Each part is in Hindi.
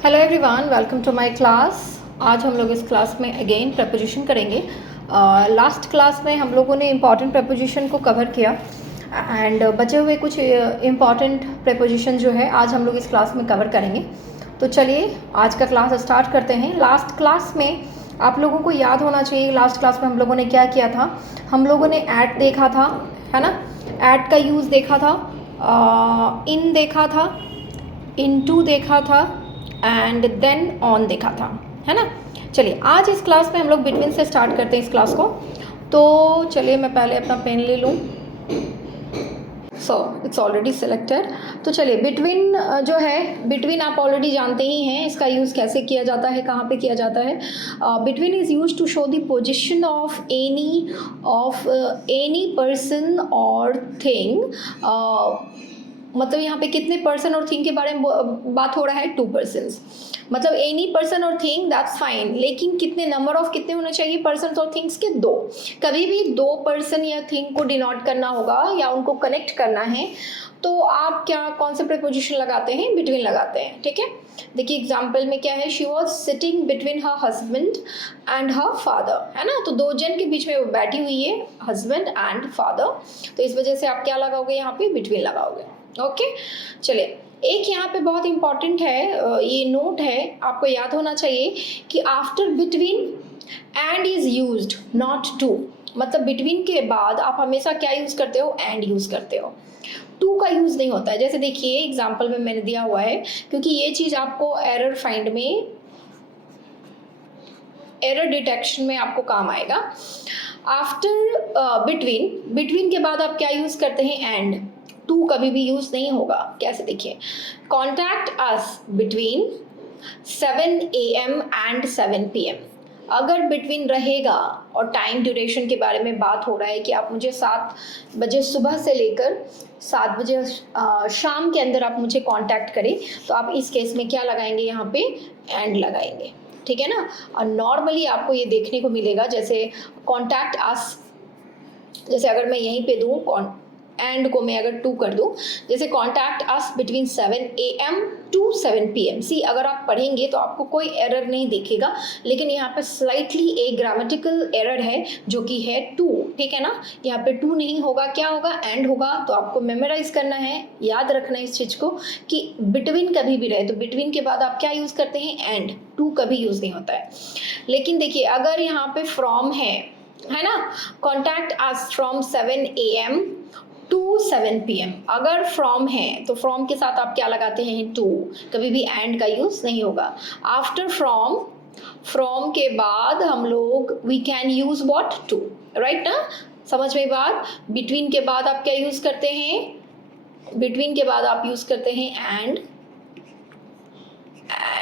Hello everyone, welcome to my class. आज हम लोग इस क्लास में अगेन प्रपोजिशन करेंगे। लास्ट क्लास में हम लोगों ने इम्पॉर्टेंट प्रपोजिशन को कवर किया एंड बचे हुए कुछ इम्पॉर्टेंट प्रपोजिशन जो है आज हम लोग इस क्लास में कवर करेंगे। तो चलिए आज का क्लास स्टार्ट करते हैं। लास्ट क्लास में आप लोगों को याद होना चाहिए, लास्ट क्लास में हम लोगों ने क्या किया था। हम लोगों ने एट देखा था, है ना। एट का यूज़ देखा था, इन देखा था, इनटू देखा था एंड देन ऑन देखा था, है ना। चलिए आज इस क्लास में हम लोग बिटवीन से स्टार्ट करते हैं इस क्लास को। तो चलिए मैं पहले अपना पेन ले लूँ। So it's already selected. तो चलिए बिटवीन जो है, बिटवीन आप ऑलरेडी जानते ही हैं इसका यूज़ कैसे किया जाता है, कहाँ पे किया जाता है। Between is use to show the position of any person और थिंग। मतलब यहाँ पे कितने पर्सन और थिंग के बारे में बात हो रहा है, 2 पर्सन्स। मतलब एनी पर्सन और थिंग दैट्स फाइन, लेकिन कितने नंबर ऑफ कितने होने चाहिए पर्सन और थिंग्स के? 2। कभी भी 2 पर्सन या थिंग को डिनोट करना होगा या उनको कनेक्ट करना है तो आप क्या कौन से प्रीपोजिशन लगाते हैं? बिटवीन लगाते हैं, ठीक है। देखिए एग्जाम्पल में क्या है, she was sitting between her husband and her father, है ना। तो 2 जन के बीच में वो बैठी हुई है, हस्बैंड एंड फादर। तो इस वजह से आप क्या लगाओगे? यहाँ पे बिटवीन लगाओगे। ओके चलिए एक यहाँ पे बहुत इंपॉर्टेंट है, ये नोट है, आपको याद होना चाहिए कि after between and is used not to. मतलब बिटवीन के बाद आप हमेशा क्या यूज़ करते हो? एंड यूज़ करते हो, टू का यूज़ नहीं होता है। जैसे देखिए एग्जाम्पल में मैंने दिया हुआ है, क्योंकि ये चीज़ आपको एरर फाइंड में, एरर डिटेक्शन में आपको काम आएगा। आफ्टर बिटवीन के बाद आप क्या यूज़ करते हैं? एंड। टू कभी भी यूज़ नहीं होगा। कैसे? देखिए contact us between 7 AM and 7 PM। अगर बिटवीन रहेगा और टाइम ड्यूरेशन के बारे में बात हो रहा है कि आप मुझे 7 बजे सुबह से लेकर 7 बजे शाम के अंदर आप मुझे कांटेक्ट करें, तो आप इस केस में क्या लगाएंगे? यहाँ पे एंड लगाएंगे, ठीक है ना। और नॉर्मली आपको ये देखने को मिलेगा, जैसे कॉन्टैक्ट अस, जैसे अगर मैं यहीं पे दूँ एंड को मैं अगर 2 कर दूं, जैसे contact us between 7 AM to 7 PM। See अगर आप पढ़ेंगे तो आपको कोई एरर नहीं दिखेगा, लेकिन यहाँ पे स्लाइटली एक ग्रामेटिकल एरर है जो कि है 2, ठीक है ना। यहाँ पे 2 नहीं होगा, क्या होगा? एंड होगा। तो आपको मेमोराइज करना है, याद रखना है इस चीज़ को कि बिटवीन कभी भी रहे तो बिटवीन के बाद आप क्या यूज़ करते हैं? एंड। 2 कभी यूज़ नहीं होता है। लेकिन देखिए अगर यहाँ पे फ्रॉम है ना, contact us from 7 AM to 7 PM। अगर फ्रॉम है तो फ्रॉम के साथ आप क्या लगाते हैं? टू। कभी भी एंड का यूज नहीं होगा। आफ्टर फ्रॉम के बाद हम लोग we can use what? To, right ना। समझ में बात? बिटवीन के बाद आप क्या यूज करते हैं? बिटवीन के बाद आप यूज करते हैं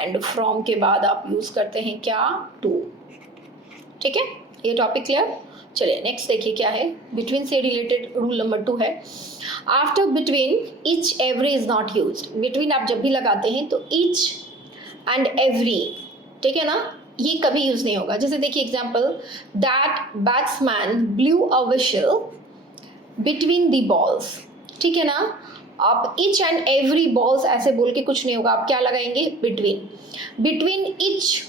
एंड फ्रॉम के बाद आप यूज करते हैं क्या? टू, ठीक है। ये टॉपिक क्लियर? चलिए नेक्स्ट देखिए क्या है। बिटवीन से रिलेटेड रूल नंबर 2 है, after between etch every is not used. Between आप जब भी लगाते हैं तो इच एंड एवरी, ठीक है ना, ये कभी यूज नहीं होगा। जैसे देखिए example, that batsman blue a we shall between the balls, ठीक है ना। आप इच एंड एवरी बॉल्स ऐसे बोल के कुछ नहीं होगा, आप क्या लगाएंगे? Between etch.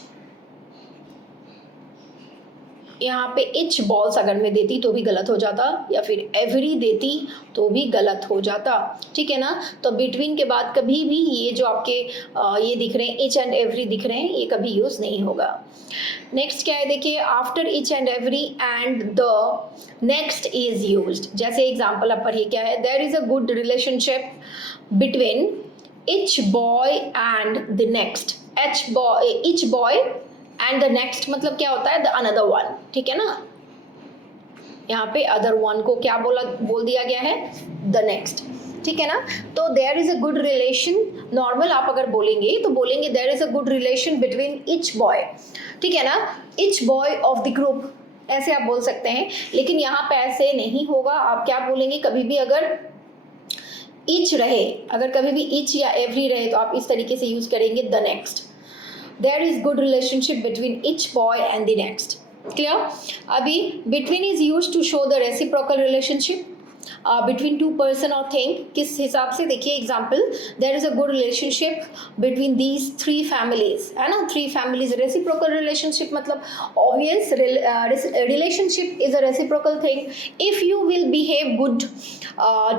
यहाँ पे इच बॉल्स अगर मैं देती तो भी गलत हो जाता, या फिर एवरी देती तो भी गलत हो जाता, ठीक है ना। तो बिटवीन के बाद कभी भी ये जो आपके ये दिख रहे हैं, इच एंड एवरी दिख रहे हैं, ये कभी यूज़ नहीं होगा। नेक्स्ट क्या है देखिए, after each and every and the next is used. जैसे एग्जाम्पल आप पढ़िए क्या है, there is a good relationship between each boy and the next. Each boy and the next मतलब क्या होता है? द अनदर वन, ठीक है ना। यहाँ पे अदर वन को क्या बोल दिया गया है? द नेक्स्ट, ठीक है ना। तो there is a good relation, normal आप अगर बोलेंगे तो बोलेंगे there is a good relation between each boy, ठीक है ना, each boy of the group, ऐसे आप बोल सकते हैं। लेकिन यहाँ पे ऐसे नहीं होगा। आप क्या बोलेंगे? कभी भी अगर इच रहे, अगर कभी भी इच या एवरी रहे तो आप इस तरीके से यूज करेंगे the next. There is good relationship between each boy and the next. Clear? अभी between is used to show the reciprocal relationship. Between two person और थिंग, किस हिसाब से, देखिए example, there is a good relationship between these three families, है ना, थ्री फैमिलीज, रेसिप्रोकल रिलेशनशिप मतलब obvious relationship is a reciprocal thing, if you will behave good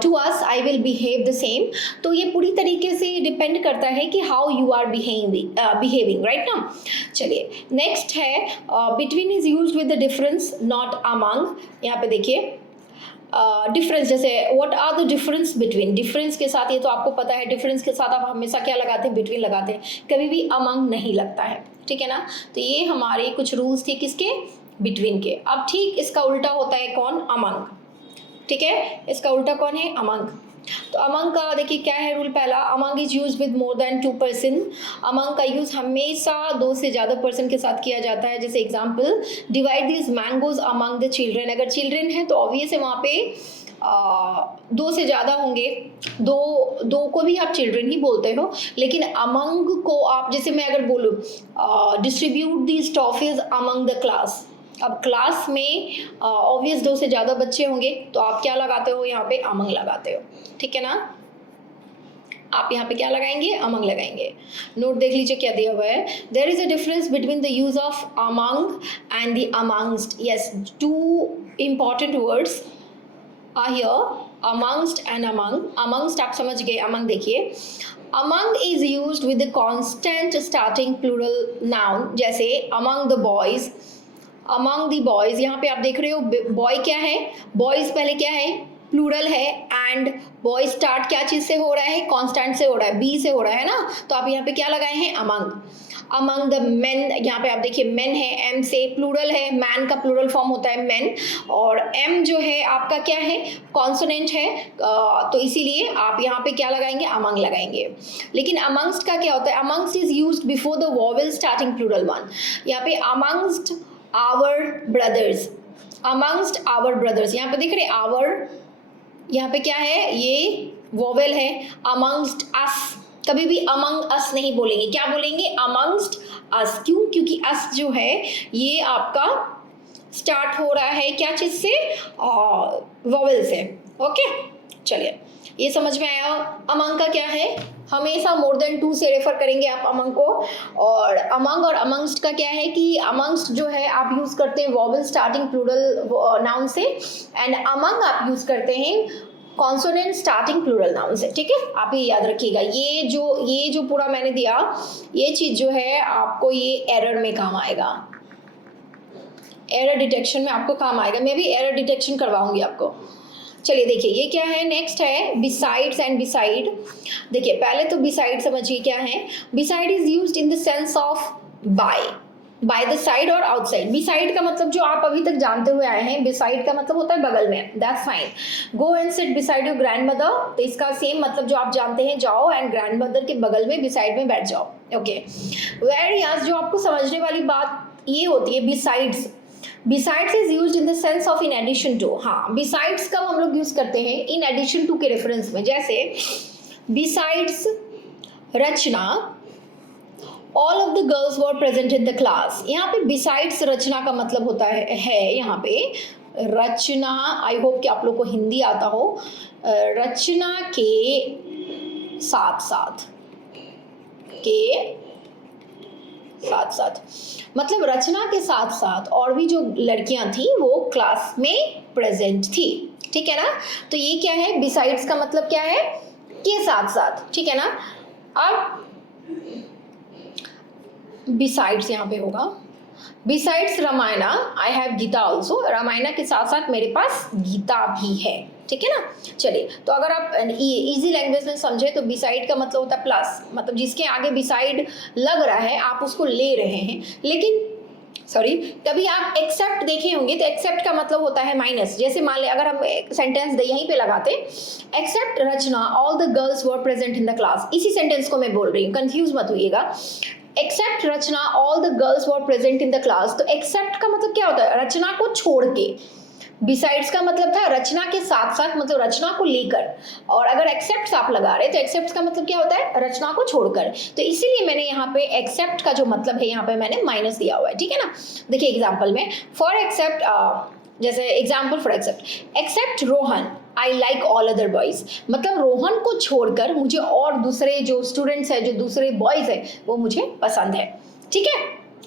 to us I will behave the same. तो ये पूरी तरीके से डिपेंड करता है कि how you are behaving, right ना। चलिए नेक्स्ट है between is used with the difference not among. यहाँ पे देखिए डिफरेंस, जैसे what are the difference between, difference के साथ, ये तो आपको पता है, डिफरेंस के साथ आप हमेशा क्या लगाते हैं, बिटवीन लगाते हैं, कभी भी अमंग नहीं लगता है, ठीक है ना। तो ये हमारे कुछ रूल्स थे किसके, बिटवीन के। अब ठीक इसका उल्टा होता है कौन, अमंग, ठीक है, इसका उल्टा कौन है, अमंग। तो अमंग का देखिए क्या है रूल पहला, among is use with more than two person. Among का यूज हमेशा दो से ज़्यादा पर्सन के साथ किया जाता है। जैसे example, divide this mangoes among the children, अगर चिल्ड्रेन है तो ऑब्वियस है वहाँ पे दो से ज़्यादा होंगे, दो को भी आप चिल्ड्रेन ही बोलते हो, लेकिन अमंग को आप, जैसे मैं अगर बोलूँ distribute these toffees among the class, अब क्लास में ऑब्वियस दो से ज़्यादा बच्चे होंगे तो आप क्या लगाते हो, यहाँ पे अमंग लगाते हो, ठीक है ना। आप यहाँ पे क्या लगाएंगे, अमंग लगाएंगे। नोट देख लीजिए क्या दिया हुआ है, there is a difference between the use of among and the amongst. Yes, two important words are here, amongst and among. Amongst आप समझ गए, अमंग देखिए, among is used with the consonant starting plural noun, जैसे among the boys, among the boys. यहाँ पे आप देख रहे हो बॉय क्या है, बॉयज पहले क्या है, प्लूरल है, एंड बॉय स्टार्ट क्या चीज़ से हो रहा है, कांस्टेंट से हो रहा है, बी से हो रहा है ना, तो आप यहाँ पे क्या लगाए हैं, अमंग। अमंग द मेन, यहाँ पे आप देखिए मेन है, एम से, प्लूरल है, मैन का प्लूरल फॉर्म होता है मेन, और एम जो है आपका क्या है, कॉन्सोनेंट है, तो इसीलिए आप यहाँ पे क्या लगाएंगे, अमंग लगाएंगे। लेकिन अमंगस्ट का क्या होता है, amongst is used before the vowel starting plural one. यहाँ पे amongst our brothers, amongst our brothers, यहाँ पे देख रहे आवर, यहाँ पे क्या है, ये वोवेल है, अमंगस्ट अस, कभी भी अमंग अस नहीं बोलेंगे, क्या बोलेंगे, अमंगस्ट अस। क्यों, क्योंकि अस जो है ये आपका स्टार्ट हो रहा है क्या चीज़ से, वोवेल से, ओके। चलिए ये समझ में आया। अमंग का क्या है, हमेशा मोर देन टू से रेफर करेंगे आप अमंग को, और अमंग और अमंगस्ट का क्या है कि अमंगस्ट जो है आप यूज़ करते हैं वॉवल स्टार्टिंग प्लूरल नाउन से, एंड अमंग आप यूज़ करते हैं कॉन्सोनेंट स्टार्टिंग प्लूरल नाउन से, ठीक है। आप ये याद रखिएगा, ये जो पूरा मैंने दिया, ये चीज़ जो है आपको ये एरर में काम आएगा, एरर डिटेक्शन में आपको काम आएगा। मैं भी एरर डिटेक्शन करवाऊंगी आपको। चलिए देखिए ये क्या है, नेक्स्ट है बिसाइड्स एंड बिसाइड। देखिए पहले तो बिसाइड समझिए क्या है, beside is used in the sense of by the side और आउटसाइड। बिसाइड का मतलब जो आप अभी तक जानते हुए आए हैं, बिसाइड का मतलब होता है बगल में, that's fine. Go and sit beside your grand mother, तो इसका सेम मतलब जो आप जानते हैं, जाओ एंड ग्रैंड मदर के बगल में बिसाइड में बैठ जाओ, ओके। वेयर यास जो आपको समझने वाली बात ये होती है, besides, besides is used in the sense of in addition to. हाँ, बिसाइड्स कब हम लोग यूज करते हैं, इन एडिशन टू के रेफरेंस में, जैसे besides Rachna all of the girls were present in the class. यहाँ पे बिसाइड्स रचना का मतलब होता है यहाँ पे रचना, आई होप कि आप लोग को हिंदी आता हो, रचना के साथ साथ, मतलब रचना के साथ साथ और भी जो लड़कियां थी वो क्लास में प्रेजेंट थी, ठीक है ना। तो ये क्या है, बिसाइड्स का मतलब क्या है, के साथ साथ, ठीक है ना। अब बिसाइड्स यहाँ पे होगा, besides Ramayana I have Gita also, Ramayana के साथ साथ मेरे पास गीता भी है, ठीक है ना। चलिए तो अगर आप इजी लैंग्वेज में समझे तो बिसाइड का मतलब होता है प्लस, मतलब जिसके आगे बिसाइड लग रहा है आप उसको ले रहे हैं। लेकिन सॉरी, कभी आप एक्सेप्ट देखे होंगे तो एक्सेप्ट का मतलब होता है माइनस। जैसे मान ले अगर हम एक सेंटेंस यहीं पे लगाते, except Rachna all the girls were present in the class, इसी सेंटेंस को मैं बोल रही हूँ, कंफ्यूज मत होइएगा। Except Rachna all the girls were present in the class, तो एक्सेप्ट का मतलब क्या होता है, रचना को छोड़ के। बिसाइड्स का मतलब था रचना के साथ साथ, मतलब रचना को लेकर, और अगर एक्सेप्ट आप लगा रहे तो एक्सेप्ट का मतलब क्या होता है, रचना को छोड़कर। तो इसीलिए मैंने यहाँ पे एक्सेप्ट का जो मतलब है यहाँ पे मैंने माइनस दिया हुआ है, ठीक है ना। देखिए एग्जांपल में, फॉर एक्सेप्ट जैसे example for except Rohan I like all other boys, मतलब रोहन को छोड़कर मुझे और दूसरे जो स्टूडेंट्स हैं, जो दूसरे बॉयज हैं, वो मुझे पसंद है। ठीक है,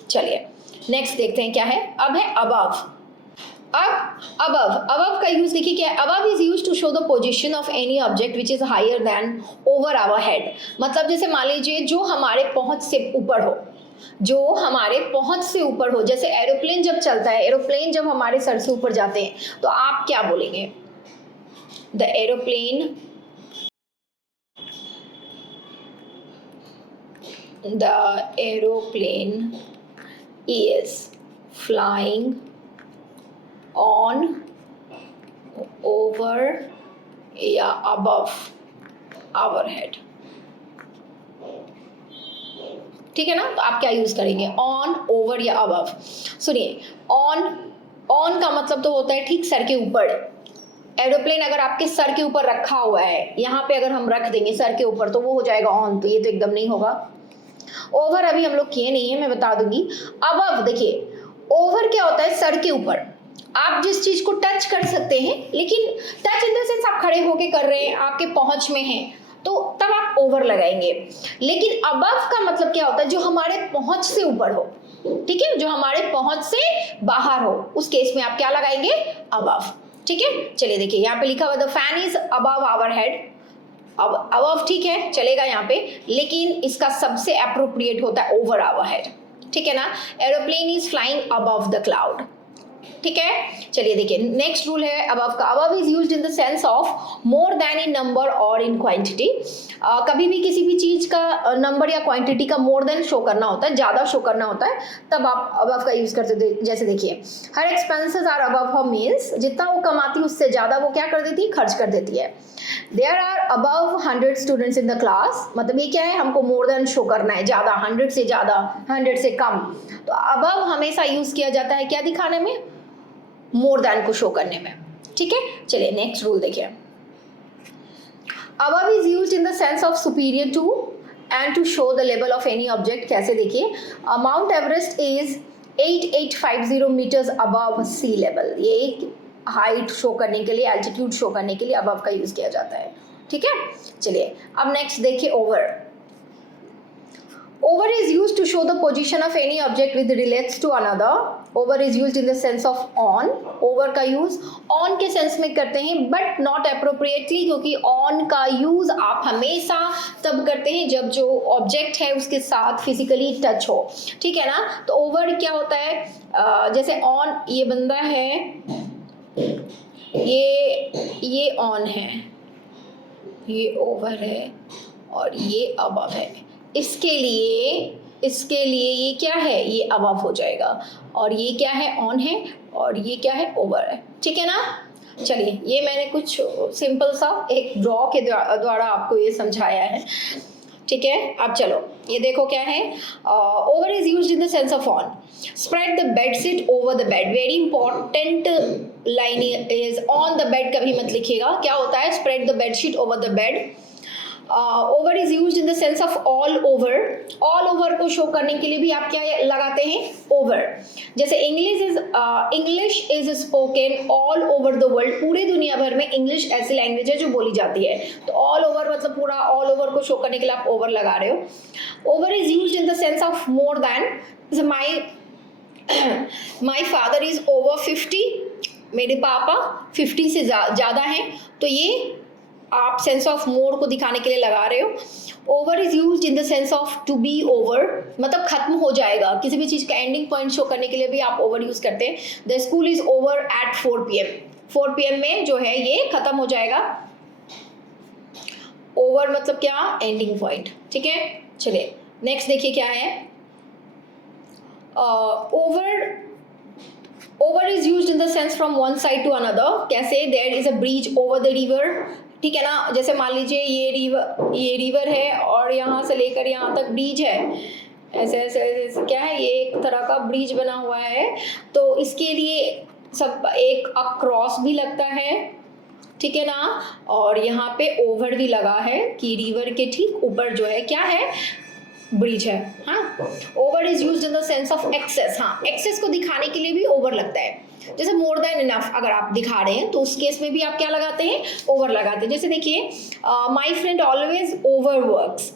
चलिए नेक्स्ट देखते हैं क्या है। अब है अबव। अब अबव का यूज देखिए क्या है। Above is use to show the position of any object which is higher than over our head, मतलब जैसे मान लीजिए जो हमारे पहुंच से ऊपर हो, जो हमारे पहुंच से ऊपर हो, जैसे एरोप्लेन जब चलता है, एरोप्लेन जब हमारे सर से ऊपर जाते हैं तो आप क्या बोलेंगे? The aeroplane, the aeroplane is flying on, over या अबव आवर हेड। ठीक है ना, तो आप क्या यूज करेंगे? ऑन, ओवर या अबव। सुनिए, ऑन का मतलब तो होता है ठीक सर के ऊपर। एरोप्लेन अगर आपके सर के ऊपर रखा हुआ है, यहाँ पे अगर हम रख देंगे सर के ऊपर तो वो हो जाएगा ऑन, तो ये तो एकदम नहीं होगा। ओवर अभी हम लोग किए नहीं है, मैं बता दूंगी। अबव देखिए, ओवर क्या होता है? सर के ऊपर आप जिस चीज को टच कर सकते हैं, लेकिन टच इन द सेंस आप खड़े होके कर रहे हैं, आपके पहुंच में है, तो तब आप ओवर लगाएंगे। लेकिन अबव का मतलब क्या होता है? जो हमारे पहुंच से ऊपर हो, ठीक है, जो हमारे पहुंच से बाहर हो, उस केस में आप क्या लगाएंगे? अबव। ठीक है, चलिए देखिए यहाँ पे लिखा हुआ the fan is above our head. अब अबव ठीक है, चलेगा यहाँ पे, लेकिन इसका सबसे अप्रोप्रिएट होता है ओवर आवर हेड। ठीक है ना, aeroplane is flying above the cloud. ठीक है, चलिए देखिए नेक्स्ट रूल है अबव का। Above is used in the sense of more then in number और इन क्वांटिटी। कभी भी किसी भी चीज का नंबर या क्वांटिटी का मोर देन शो करना होता है, ज्यादा शो करना होता है, तब आप अबव का यूज करते। जैसे देखिए, her expenses are above her means, जितना वो कमाती है उससे ज्यादा वो क्या कर देती है? खर्च कर देती है। There are above 100 students in the class, मतलब ये क्या है? हमको मोर देन शो करना है, ज्यादा, 100 से ज्यादा, 100 से कम। तो अबव हमेशा यूज किया जाता है क्या दिखाने में? मोर देन को शो करने में। ठीक है, चलिए नेक्स्ट रूल देखिए। Above is used in the sense of superior to and to show the level of any object. कैसे देखिए, Mount Everest is 8850 metres above sea level. ये एक हाइट शो करने के लिए, एल्टीट्यूड शो करने के लिए अबव का यूज किया जाता है। ठीक है, चलिए अब नेक्स्ट देखिए over. Over is used to show the position of any object with relates to another. Over is used in the sense of on. Over का use on के सेंस में करते हैं, but not appropriately, क्योंकि on का use आप हमेशा तब करते हैं जब जो ऑब्जेक्ट है उसके साथ फिजिकली टच हो। ठीक है ना, तो over क्या होता है? जैसे on, ये बंदा है, ये on है, ये over है और ये above है। इसके लिए ये क्या है? ये अबव हो जाएगा, और ये क्या है? ऑन है, और ये क्या है? ओवर है। ठीक है ना, चलिए ये मैंने कुछ सिंपल सा एक ड्रॉ के द्वारा आपको ये समझाया है। ठीक है, अब चलो ये देखो क्या है। Over is used in the sense of on. Spread the bedsheet over the bed. Very important line is on the bed, कभी मत लिखिएगा। क्या होता है? Spread the bedsheet over the bed. Over is used in the sense of all over. All over को शो करने के लिए भी आप क्या लगाते हैं? ओवर। जैसे English is spoken all over the world. पूरे दुनिया भर में इंग्लिश ऐसी लैंग्वेज है जो बोली जाती है, तो ऑल ओवर मतलब पूरा ऑल ओवर को शो करने के लिए आप ओवर लगा रहे हो। Over is used in the sense of more than. My father is over 50। मेरे पापा 50 से ज़्यादा हैं, तो ये आप सेंस ऑफ मोर को दिखाने के लिए लगा रहे हो। Over is used in the sense of to be over, मतलब खत्म हो जाएगा। किसी भी चीज का एंडिंग पॉइंट शो करने के लिए भी आप ओवर यूज करते हैं। The school is over at 4 PM। 4 PM में जो है ये खत्म हो जाएगा। ओवर मतलब क्या? Ending point. ठीक है, चलिए नेक्स्ट देखिए क्या है। Over is used in the sense from one side to another. कैसे? There is a bridge over the river. ठीक है ना, जैसे मान लीजिए ये रिवर है और यहाँ से लेकर यहाँ तक ब्रिज है, ऐसे ऐसे ऐसे क्या है? ये एक तरह का ब्रिज बना हुआ है, तो इसके लिए सब एक अक्रॉस भी लगता है। ठीक है ना, और यहाँ पे ओवर भी लगा है कि रिवर के ठीक ऊपर जो है क्या है? ब्रीच है, हाँ। Over is used in the sense of excess, हाँ, एक्सेस को दिखाने के लिए भी ओवर लगता है। जैसे मोर देन इनफ अगर आप दिखा रहे हैं तो उस केस में भी आप क्या लगाते हैं, ओवर लगाते हैं। जैसे देखिए my friend always over works,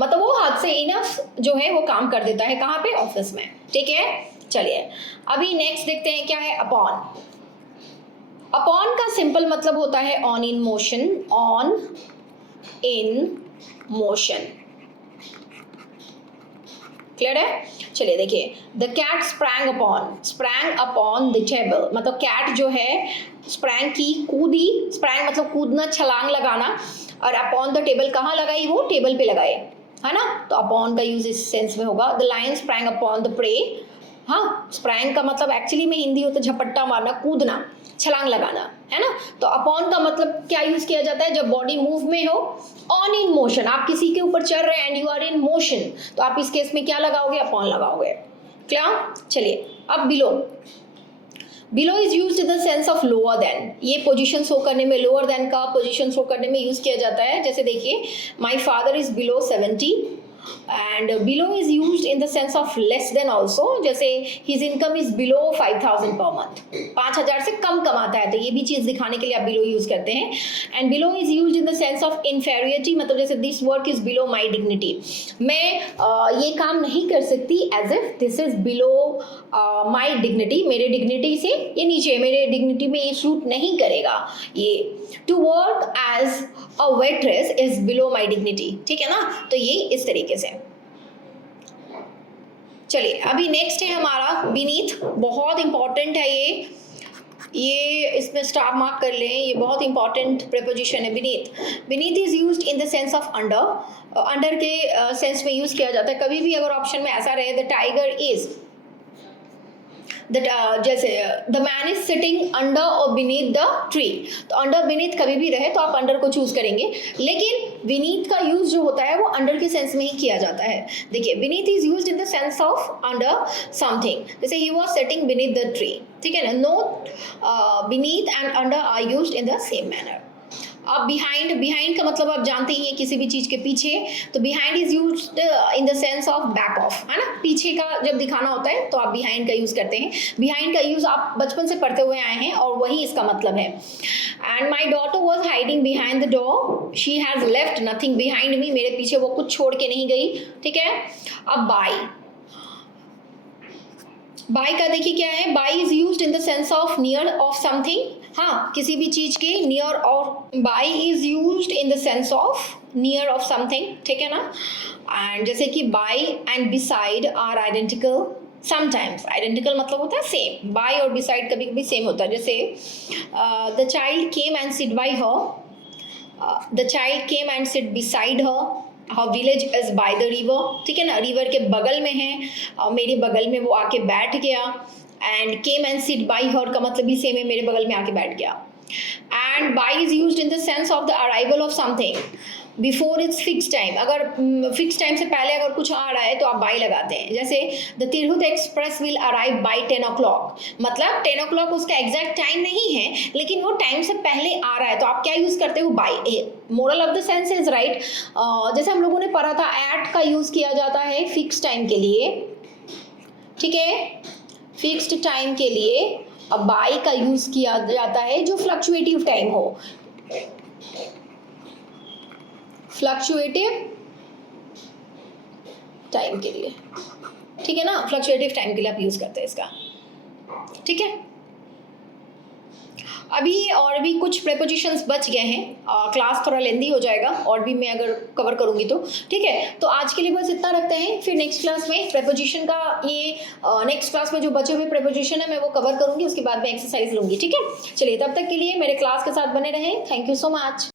मतलब वो हद से इनफ जो है वो काम कर देता है, कहाँ पे, ऑफिस में, ठीक है। चलिए अभी नेक्स्ट देखते हैं क्या है, अपॉन। अपॉन का सिंपल मतलब होता है on in motion, on in motion, clear है। चलिए देखिए, the cat sprang upon the table, मतलब कैट जो है स्प्रैंग की, कूदी, स्प्रैंग मतलब कूदना, छलांग लगाना, और अपॉन द टेबल कहाँ लगाई, वो टेबल पे लगाए, है ना। तो अपॉन का यूज इस सेंस में होगा। The lion sprang upon the prey, हाँ, स्प्रैंग का मतलब एक्चुअली में हिंदी होता है झपट्टा मारना, कूदना, छलांग लगाना, है ना। तो अपॉन का मतलब क्या यूज किया जाता है, जब बॉडी मूव में हो, ऑन इन मोशन, आप किसी के ऊपर चल रहे हैं and you are in motion, तो आप इस केस में क्या लगाओगे, अपॉन लगाओगे, क्लियर। चलिए अब below. Below is used in the sense of lower than, ये पोजीशन शो करने में, लोअर देन का पोजीशन शो करने में यूज किया जाता है। जैसे देखिए, my father is below 70, and below is used in the sense of less than also, जैसे his income is below 5,000 per month, 5,000 से कम कमाता है, तो ये भी चीज़ दिखाने के लिए आप below यूज करते हैं। and below is used in the sense of inferiority, मतलब जैसे this work is below my dignity, मैं ये काम नहीं कर सकती, as if this is below my dignity, मेरे dignity से ये नीचे, मेरे dignity में ये सूट नहीं करेगा ये। to work as a waitress is below my dignity, ठीक है ना। तो ये इस तरीके से। चलिए अभी नेक्स्ट है हमारा बीनीथ, बहुत इंपॉर्टेंट है ये इसमें स्टार मार्क कर लें, ये बहुत इंपॉर्टेंट प्रेपोजिशन है beneath. Beneath is used in the sense of under, under के सेंस में यूज किया जाता है। कभी भी अगर ऑप्शन में ऐसा रहे, द टाइगर इज, जैसे the man is sitting under और बीनीथ द ट्री, तो अंडर बीनीथ कभी भी रहे तो आप अंडर को चूज करेंगे, लेकिन बीनीथ का यूज जो होता है वो अंडर के सेंस में ही किया जाता है। देखिए, beneath is used in the sense of under something, जैसे he was sitting beneath the tree, ठीक है ना। No beneath and under are used in the same manner. अब बिहाइंड, बिहाइंड का मतलब आप जानते ही हैं, किसी भी चीज़ के पीछे, तो behind is used in the sense of back of, है ना, पीछे का जब दिखाना होता है तो आप बिहाइंड का यूज़ करते हैं। बिहाइंड का यूज़ आप बचपन से पढ़ते हुए आए हैं और वही इसका मतलब है। And my daughter was hiding behind the door, she has left nothing behind me, मेरे पीछे वो कुछ छोड़ के नहीं गई, ठीक है। अब बाई, बाई का देखिए क्या है, by is used in the sense of near of something, हाँ, किसी भी चीज के नियर, और by is used in the sense of near of something, ठीक है ना। एंड जैसे कि by and beside are identical, sometimes identical मतलब होता है सेम, बाई और बिसाइड कभी कभी सेम होता है। जैसे the child came and sit by her, the child came and sit beside her, her village is by the river, ठीक है ना, रिवर के बगल में है और मेरे बगल में वो आके बैठ गया। And came and sit by हर का मतलब भी सेम है, मेरे बगल में आके बैठ गया। And by is used in the sense of the arrival of something before its fix time, अगर फिक्स टाइम से पहले अगर कुछ आ रहा है तो आप बाई लगाते हैं। जैसे the Tirhut express will arrive by 10 o'clock, मतलब 10 o'clock उसका एग्जैक्ट टाइम नहीं है, लेकिन वो टाइम से पहले आ रहा है, तो आप क्या यूज़ करते हो, by. Moral of the sense is right, जैसे हम लोगों ने पढ़ा था, एट का यूज़ किया जाता है फिक्स टाइम के लिए, ठीक है, फिक्स्ड टाइम के लिए। अब बाई का यूज़ किया जाता है जो फ्लक्चुएटिव टाइम हो, फ्लक्चुएटिव टाइम के लिए, ठीक है ना, फ्लक्चुएटिव टाइम के लिए आप यूज़ करते हैं इसका, ठीक है। अभी और भी कुछ प्रेपोजिशंस बच गए हैं, क्लास थोड़ा लेंदी हो जाएगा और भी मैं अगर कवर करूंगी तो, ठीक है। तो आज के लिए बस इतना रखते हैं, फिर नेक्स्ट क्लास में प्रेपोजिशन का ये नेक्स्ट क्लास में जो बचे हुए प्रेपोजिशन है मैं वो कवर करूंगी, उसके बाद मैं एक्सरसाइज लूंगी, ठीक है। चलिए तब तक के लिए मेरे क्लास के साथ बने रहें, थैंक यू सो मच।